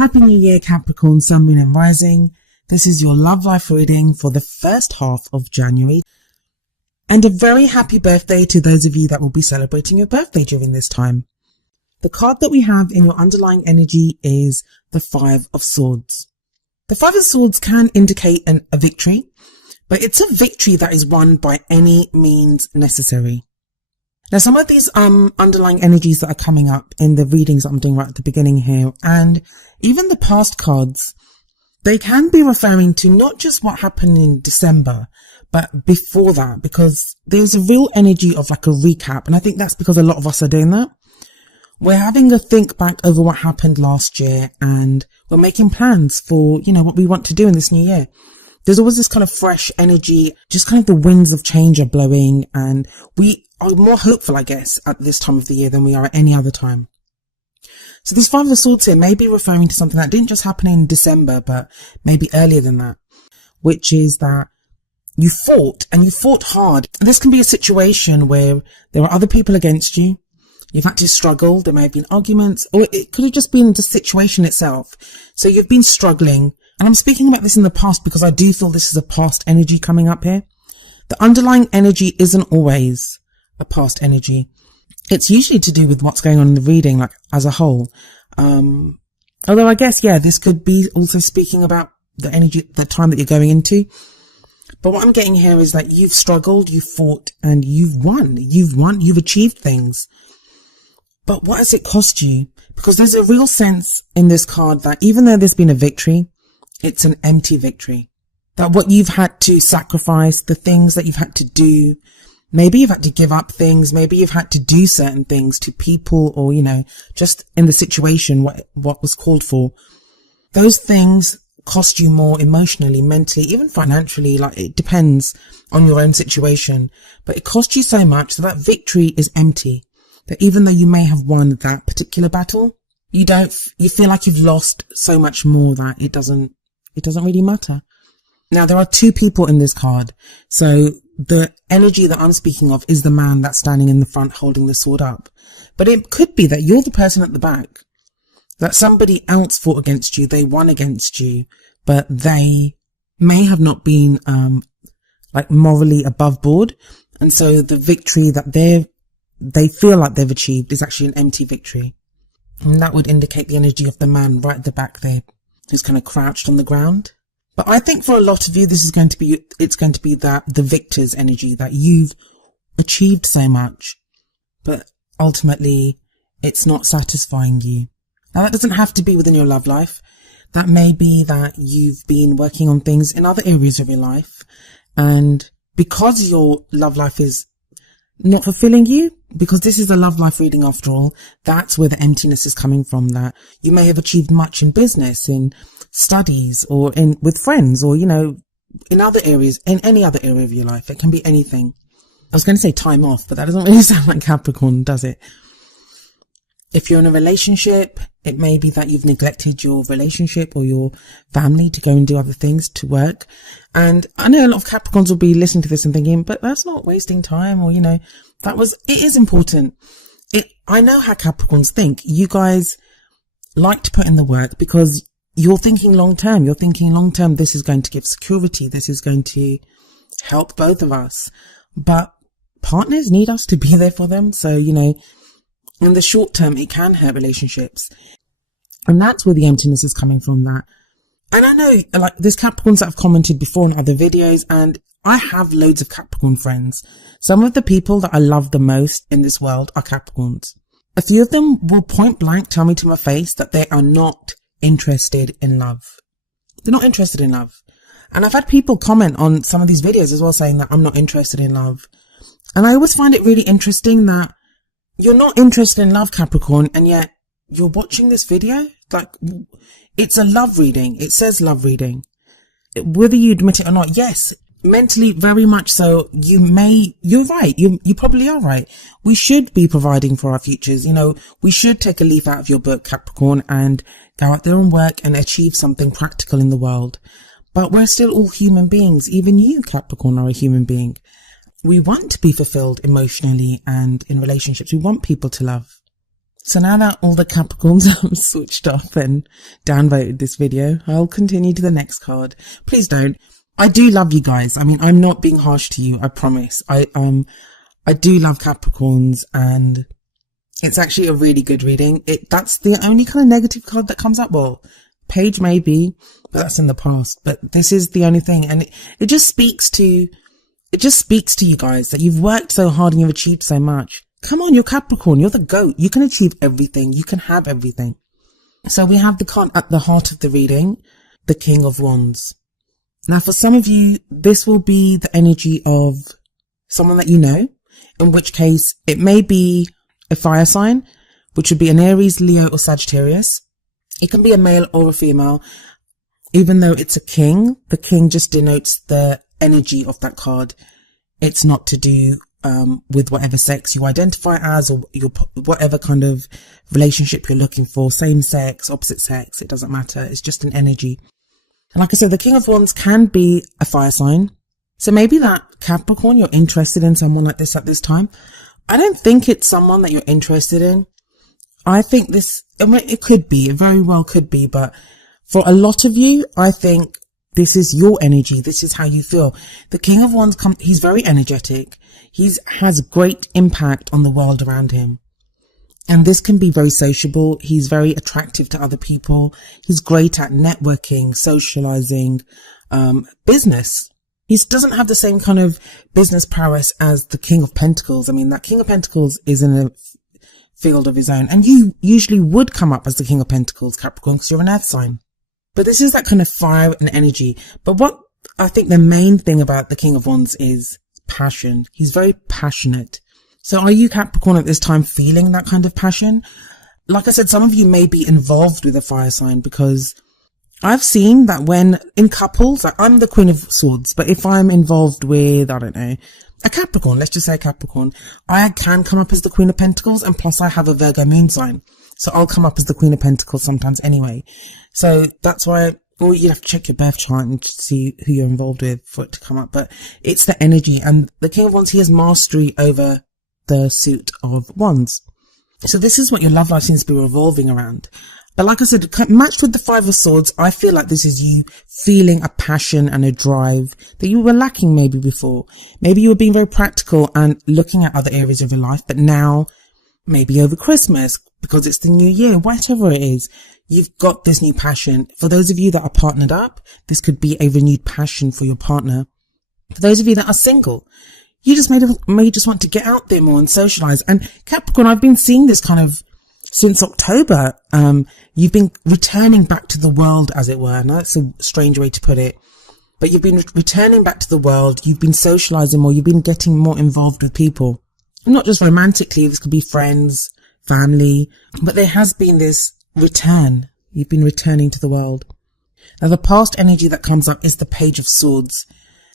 Happy New Year, Capricorn, Sun, Moon and Rising. This is your love life reading for the first half of January. And a very happy birthday to those of you that will be celebrating your birthday during this time. The card that we have in your underlying energy is the Five of Swords. The Five of Swords can indicate a victory, but it's a victory that is won by any means necessary. Now, some of these underlying energies that are coming up in the readings that I'm doing right at the beginning here, and even the past cards, they can be referring to not just what happened in December, but before that, because there's a real energy of like a recap. And I think that's because a lot of us are doing that. We're having a think back over what happened last year, and we're making plans for, what we want to do in this new year. There's always this kind of fresh energy, just kind of the winds of change are blowing, and we are more hopeful, I guess, at this time of the year than we are at any other time. So this Five of Swords here may be referring to something that didn't just happen in December, but maybe earlier than that, which is that you fought, and you fought hard. And this can be a situation where there are other people against you. You've had to struggle. There may have been arguments, or it could have just been the situation itself. So you've been struggling. And I'm speaking about this in the past because I do feel this is a past energy coming up here. The underlying energy isn't always a past energy. It's usually to do with what's going on in the reading, like as a whole. Although I guess, this could be also speaking about the energy, the time that you're going into. But what I'm getting here is that you've struggled, you've fought, and you've won. You've achieved things. But what has it cost you? Because there's a real sense in this card that even though there's been a victory, it's an empty victory. That what you've had to sacrifice, the things that you've had to do, maybe you've had to give up things, maybe you've had to do certain things to people, or, just in the situation, what was called for. Those things cost you more emotionally, mentally, even financially. Like, it depends on your own situation, but it cost you so much that victory is empty. That even though you may have won that particular battle, you feel like you've lost so much more that it doesn't really matter. Now, there are two people in this card. So the energy that I'm speaking of is the man that's standing in the front holding the sword up. But it could be that you're the person at the back, that somebody else fought against you, they won against you, but they may have not been morally above board. And so the victory that they feel like they've achieved is actually an empty victory. And that would indicate the energy of the man right at the back there, who's kind of crouched on the ground. But I think for a lot of you, it's going to be that the victor's energy, that you've achieved so much, but ultimately it's not satisfying you. Now, that doesn't have to be within your love life. That may be that you've been working on things in other areas of your life, and because your love life is not fulfilling you, because this is a love life reading after all, that's where the emptiness is coming from. That you may have achieved much in business, in studies, or with friends, or in other areas, in any other area of your life. It can be anything. I was going to say time off, but that doesn't really sound like Capricorn, does it? If you're in a relationship, it may be that you've neglected your relationship or your family to go and do other things, to work. And I know a lot of Capricorns will be listening to this and thinking, but that's not wasting time, or, it is important. I know how Capricorns think. You guys like to put in the work because you're thinking long term. You're thinking long term, this is going to give security. This is going to help both of us. But partners need us to be there for them. So, in the short term, it can hurt relationships. And that's where the emptiness is coming from. That. And I know, there's Capricorns that have commented before in other videos, and I have loads of Capricorn friends. Some of the people that I love the most in this world are Capricorns. A few of them will point blank tell me to my face that they are not interested in love. They're not interested in love. And I've had people comment on some of these videos as well, saying that I'm not interested in love. And I always find it really interesting that you're not interested in love, Capricorn, and yet you're watching this video. It's a love reading. It says love reading. Whether you admit it or not, yes, mentally, very much so. You're right. You probably are right. We should be providing for our futures. We should take a leaf out of your book, Capricorn, and go out there and work and achieve something practical in the world. But we're still all human beings. Even you, Capricorn, are a human being. We want to be fulfilled emotionally and in relationships. We want people to love. So now that all the Capricorns have switched off and downvoted this video, I'll continue to the next card. Please don't. I do love you guys. I mean, I'm not being harsh to you, I promise. I do love Capricorns, and it's actually a really good reading. That's the only kind of negative card that comes up. Well, Page maybe, but that's in the past. But this is the only thing, and it just speaks to you guys that you've worked so hard and you've achieved so much. Come on, you're Capricorn, you're the GOAT. You can achieve everything. You can have everything. So we have the card at the heart of the reading, the King of Wands. Now, for some of you, this will be the energy of someone that you know, in which case it may be a fire sign, which would be an Aries, Leo, or Sagittarius. It can be a male or a female. Even though it's a king, the king just denotes the energy of that card. It's not to do with whatever sex you identify as, or your whatever kind of relationship you're looking for, same sex, opposite sex, it doesn't matter. It's just an energy. And like I said, the King of Wands can be a fire sign. So maybe that Capricorn, you're interested in someone like this at this time. I don't think it's someone that you're interested in. I think it could be, it very well could be, but for a lot of you, I think this is your energy. This is how you feel. The King of Wands, he's very energetic. He has great impact on the world around him. And this can be very sociable. He's very attractive to other people. He's great at networking, socializing, business. He doesn't have the same kind of business prowess as the King of Pentacles. I mean, that King of Pentacles is in a field of his own. And you usually would come up as the King of Pentacles, Capricorn, because you're an earth sign. But this is that kind of fire and energy. But what I think the main thing about the King of Wands is passion. He's very passionate. So are you, Capricorn, at this time feeling that kind of passion? Like I said, some of you may be involved with a fire sign, because I've seen that when in couples, like I'm the Queen of Swords, but if I'm involved with, I don't know, a Capricorn, let's just say a Capricorn, I can come up as the Queen of Pentacles, and plus I have a Virgo moon sign. So I'll come up as the Queen of Pentacles sometimes anyway. So that's why, or you have to check your birth chart and see who you're involved with for it to come up. But it's the energy, and the King of Wands, he has mastery over the suit of wands. So this is what your love life seems to be revolving around. But like I said, matched with the Five of Swords, I feel like this is you feeling a passion and a drive that you were lacking maybe before. Maybe you were being very practical and looking at other areas of your life, but now, maybe over Christmas, because it's the new year, whatever it is, you've got this new passion. For those of you that are partnered up, this could be a renewed passion for your partner. For those of you that are single, you just may just want to get out there more and socialize. And Capricorn, I've been seeing this kind of since October. You've been returning back to the world, as it were. I know that's a strange way to put it, but you've been returning back to the world. You've been socializing more. You've been getting more involved with people. Not just romantically, this could be friends, family, but there has been this return. You've been returning to the world. Now, the past energy that comes up is the Page of Swords.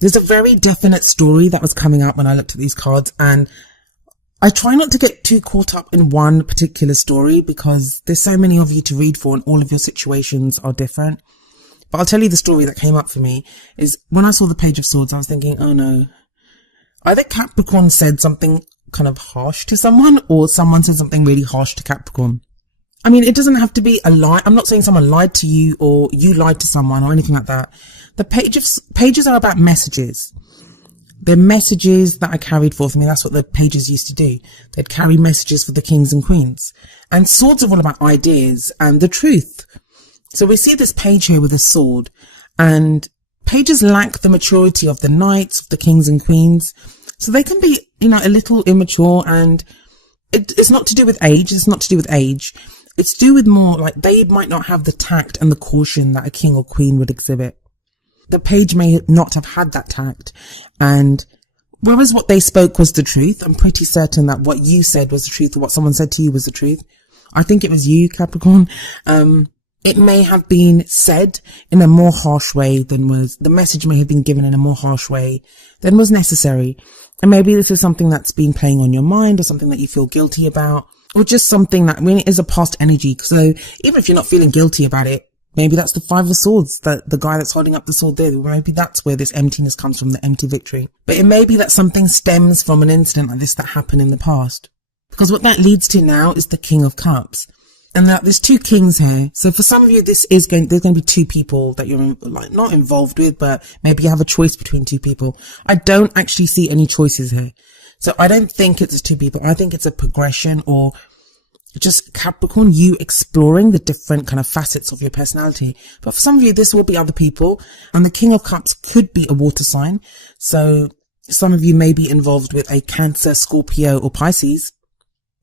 There's a very definite story that was coming up when I looked at these cards, and I try not to get too caught up in one particular story because there's so many of you to read for and all of your situations are different. But I'll tell you the story that came up for me is when I saw the Page of Swords, I was thinking, oh no, either Capricorn said something kind of harsh to someone, or someone said something really harsh to Capricorn. I mean, it doesn't have to be a lie. I'm not saying someone lied to you or you lied to someone or anything like that. The pages are about messages. They're messages that are carried forth. I mean, that's what the pages used to do. They'd carry messages for the kings and queens. And swords are all about ideas and the truth. So we see this page here with a sword, and pages lack the maturity of the knights, of the kings and queens. So they can be, a little immature, and it's not to do with age. It's not to do with age. It's to do with more like they might not have the tact and the caution that a king or queen would exhibit. The page may not have had that tact, and whereas what they spoke was the truth, I'm pretty certain that what you said was the truth, or what someone said to you was the truth. I think it was you, Capricorn. It may have been said in a more harsh way the message may have been given in a more harsh way than was necessary. And maybe this is something that's been playing on your mind, or something that you feel guilty about, or just something that really is a past energy. So even if you're not feeling guilty about it, maybe that's the Five of Swords, the guy that's holding up the sword there. Maybe that's where this emptiness comes from, the empty victory. But it may be that something stems from an incident like this that happened in the past. Because what that leads to now is the King of Cups. And that there's two kings here. So for some of you, there's going to be two people that you're like not involved with, but maybe you have a choice between two people. I don't actually see any choices here. So I don't think it's two people. I think it's a progression, or just Capricorn, you exploring the different kind of facets of your personality. But for some of you, this will be other people. And the King of Cups could be a water sign. So some of you may be involved with a Cancer, Scorpio, or Pisces.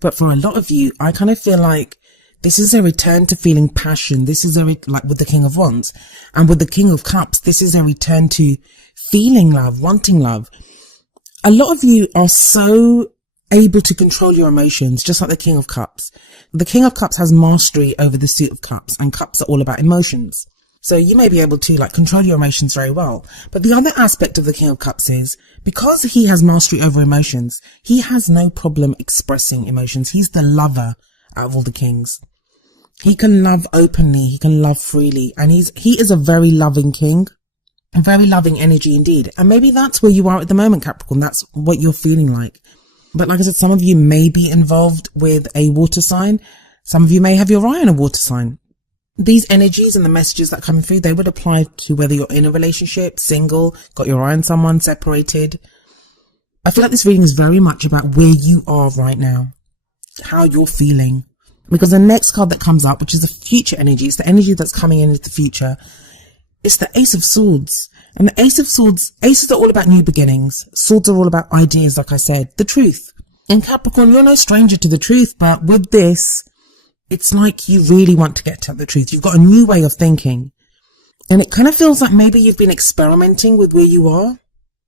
But for a lot of you, I kind of feel like this is a return to feeling passion. This is like with the King of Wands, and with the King of Cups, this is a return to feeling love, wanting love. A lot of you are so able to control your emotions, just like the King of Cups. The King of Cups has mastery over the Suit of Cups, and Cups are all about emotions. So you may be able to like control your emotions very well. But the other aspect of the King of Cups is, because he has mastery over emotions, he has no problem expressing emotions. He's the lover out of all the kings. He can love openly. He can love freely. And he is a very loving king, a very loving energy indeed. And maybe that's where you are at the moment, Capricorn. That's what you're feeling like. But like I said, some of you may be involved with a water sign. Some of you may have your eye on a water sign. These energies and the messages that come through, they would apply to whether you're in a relationship, single, got your eye on someone, separated. I feel like this reading is very much about where you are right now, how you're feeling. Because the next card that comes up, which is the future energy, it's the energy that's coming into the future. It's the Ace of Swords. And the Ace of Swords, aces are all about new beginnings. Swords are all about ideas, like I said, the truth. In Capricorn, you're no stranger to the truth, but with this, it's like you really want to get to the truth. You've got a new way of thinking. And it kind of feels like maybe you've been experimenting with where you are.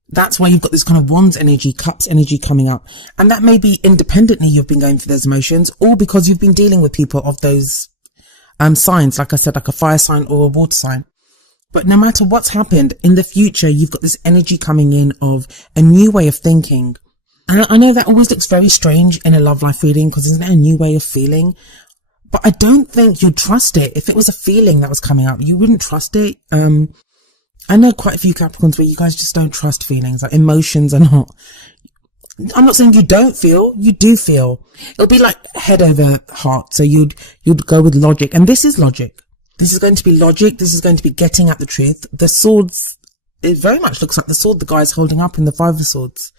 That's why you've got this kind of Wands energy, Cups energy coming up. And that may be independently you've been going through those emotions, or because you've been dealing with people of those signs, like I said, like a fire sign or a water sign. But no matter what's happened in the future, you've got this energy coming in of a new way of thinking. And I know that always looks very strange in a love life reading, because isn't it a new way of feeling? But I don't think you'd trust it. If it was a feeling that was coming up, you wouldn't trust it. I know quite a few Capricorns where you guys just don't trust feelings, like emotions are not. I'm not saying you don't feel, you do feel. It'll be like head over heart. So you'd go with logic. And this is logic. This is going to be logic. This is going to be getting at the truth. The swords, it very much looks like the sword the guy's holding up in the Five of Swords.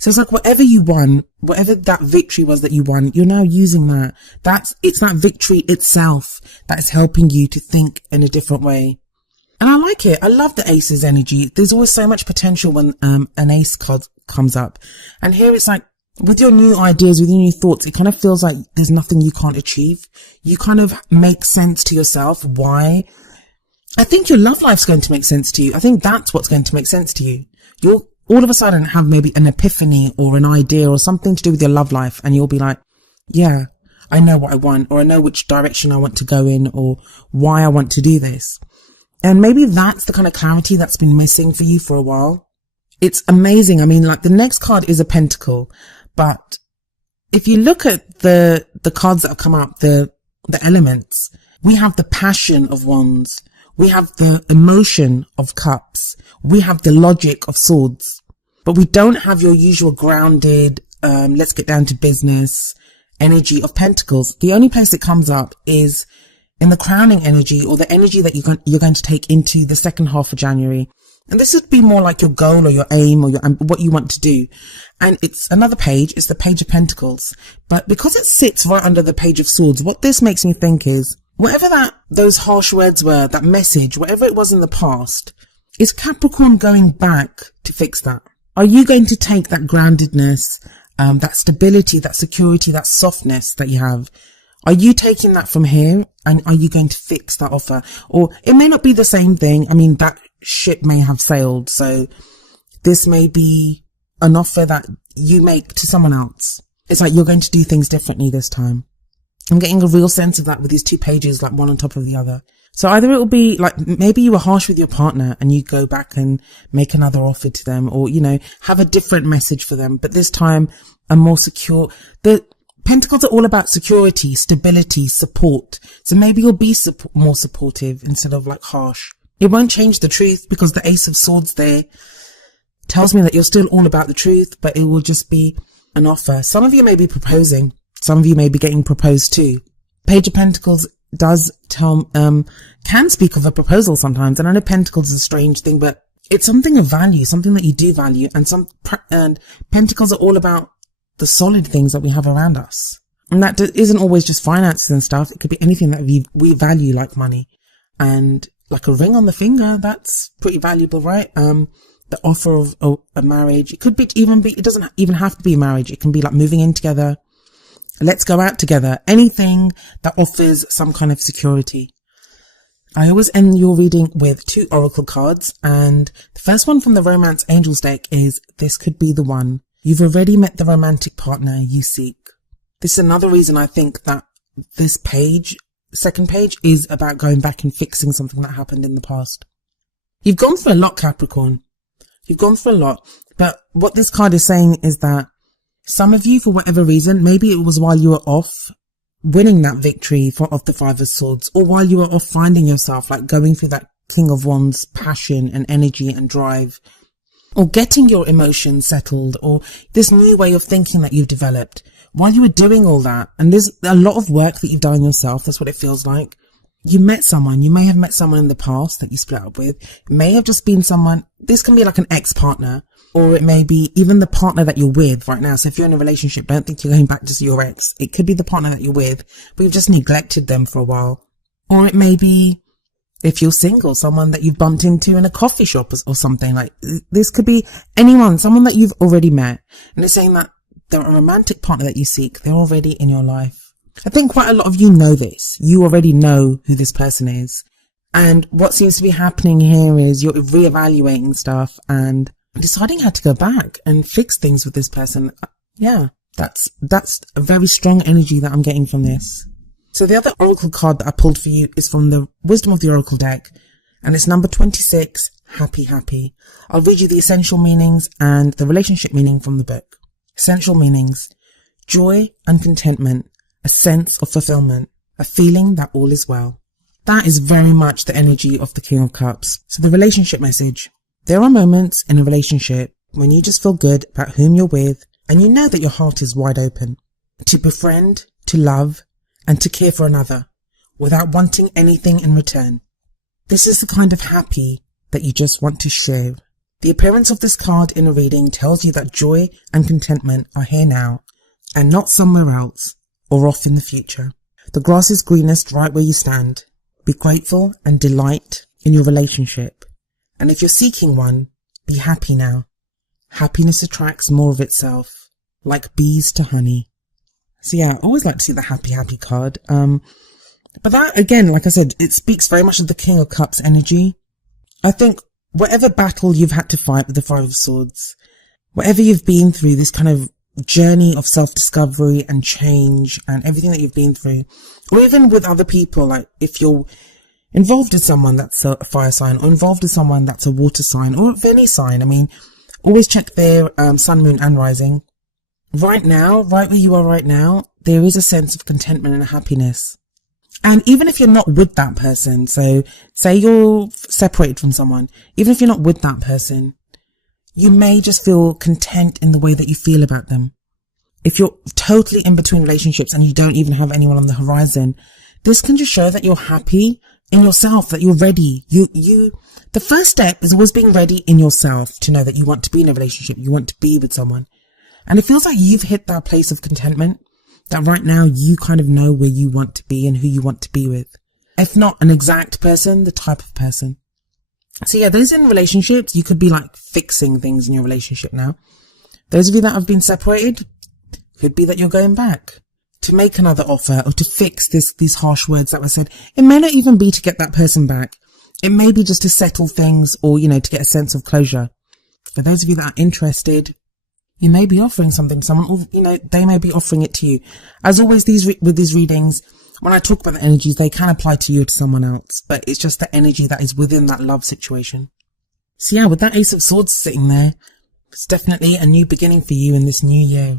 So it's like whatever you won, whatever that victory was that you won, you're now using that. It's that victory itself that's helping you to think in a different way. And I like it. I love the Ace's energy. There's always so much potential when an Ace card comes up. And here it's like, with your new ideas, with your new thoughts, it kind of feels like there's nothing you can't achieve. You kind of make sense to yourself why. I think your love life's going to make sense to you. I think that's what's going to make sense to you. You'll all of a sudden have maybe an epiphany or an idea or something to do with your love life. And you'll be like, yeah, I know what I want, or I know which direction I want to go in, or why I want to do this. And maybe that's the kind of clarity that's been missing for you for a while. It's amazing. I mean, like the next card is a pentacle, but if you look at the cards that have come up, the elements, we have the passion of wands. We have the emotion of cups. We have the logic of swords, but we don't have your usual grounded, let's get down to business energy of pentacles. The only place it comes up is in the crowning energy, or the energy that you're going to take into the second half of January. And this would be more like your goal or your aim or what you want to do. And it's another page. It's the Page of Pentacles. But because it sits right under the Page of Swords, what this makes me think is, whatever those harsh words were, that message, whatever it was in the past, is Capricorn going back to fix that? Are you going to take that groundedness, that stability, that security, that softness that you have? Are you taking that from here, and are you going to fix that offer? Or it may not be the same thing. I mean, that ship may have sailed. So this may be an offer that you make to someone else. It's like you're going to do things differently this time. I'm getting a real sense of that with these two pages, like one on top of the other. So either it will be like, maybe you were harsh with your partner and you go back and make another offer to them, or, you know, have a different message for them, but this time a more secure. The Pentacles are all about security, stability, support. So maybe you'll be more supportive instead of like harsh. It won't change the truth, because the Ace of Swords there tells me that you're still all about the truth, but it will just be an offer. Some of you may be proposing. Some of you may be getting proposed to. Page of Pentacles does can speak of a proposal sometimes. And I know Pentacles is a strange thing, but it's something of value, something that you do value. And Pentacles are all about the solid things that we have around us. And that isn't always just finances and stuff. It could be anything that we value, like money. And like a ring on the finger, that's pretty valuable, right? The offer of a marriage. It could it doesn't even have to be marriage. It can be like moving in together. Let's go out together. Anything that offers some kind of security. I always end your reading with 2 oracle cards, and the first one from the Romance Angels deck is This Could Be the One. You've already met the romantic partner you seek. This is another reason I think that this page, second page, is about going back and fixing something that happened in the past. You've gone through a lot, Capricorn. You've gone through a lot, but what this card is saying is that some of you, for whatever reason, maybe it was while you were off winning that victory of the 5 of Swords, or while you were off finding yourself, like going through that King of Wands passion and energy and drive, or getting your emotions settled, or this new way of thinking that you've developed. While you were doing all that, and there's a lot of work that you've done on yourself, that's what it feels like. You met someone. You may have met someone in the past that you split up with. It may have just been someone, this can be like an ex-partner, or it may be even the partner that you're with right now. So if you're in a relationship, don't think you're going back to see your ex. It could be the partner that you're with, but you've just neglected them for a while. Or it may be, if you're single, someone that you've bumped into in a coffee shop or something. Like, this could be anyone, someone that you've already met. And it's saying that the romantic partner that you seek, they're already in your life. I think quite a lot of you know this. You already know who this person is. And what seems to be happening here is you're reevaluating stuff and deciding how to go back and fix things with this person. Yeah, that's a very strong energy that I'm getting from this. So the other oracle card that I pulled for you is from the Wisdom of the Oracle deck, and it's number 26, Happy Happy. I'll read you the essential meanings and the relationship meaning from the book. Essential meanings: joy and contentment, a sense of fulfillment, a feeling that all is well. That is very much the energy of the King of Cups. So the relationship message: there are moments in a relationship when you just feel good about whom you're with, and you know that your heart is wide open to befriend, to love, and to care for another without wanting anything in return. This is the kind of happy that you just want to share. The appearance of this card in a reading tells you that joy and contentment are here now and not somewhere else or off in the future. The grass is greenest right where you stand. Be grateful and delight in your relationship. And if you're seeking one, be happy now. Happiness attracts more of itself, like bees to honey. So yeah, I always like to see the happy, happy card. But that, again, like I said, it speaks very much of the King of Cups energy. I think whatever battle you've had to fight with the 5 of Swords, whatever you've been through, this kind of journey of self-discovery and change and everything that you've been through, or even with other people, like if you're involved with someone that's a fire sign, or involved with someone that's a water sign, or of any sign, I mean, always check their sun, moon and rising. Right now, right where you are right now, there is a sense of contentment and happiness. And even if you're not with that person, so say you're separated from someone, even if you're not with that person, you may just feel content in the way that you feel about them. If you're totally in between relationships and you don't even have anyone on the horizon, this can just show that you're happy in yourself, that you're ready. The first step is always being ready in yourself to know that you want to be in a relationship, you want to be with someone. And it feels like you've hit that place of contentment, that right now you kind of know where you want to be and who you want to be with. If not an exact person, the type of person. So yeah, those in relationships, you could be like fixing things in your relationship now. Those of you that have been separated, could be that you're going back to make another offer or to fix these harsh words that were said. It may not even be to get that person back. It may be just to settle things or, to get a sense of closure. For those of you that are interested, you may be offering something to someone, or, they may be offering it to you. As always, with these readings, when I talk about the energies, they can apply to you or to someone else, but it's just the energy that is within that love situation. So yeah, with that Ace of Swords sitting there, it's definitely a new beginning for you in this new year.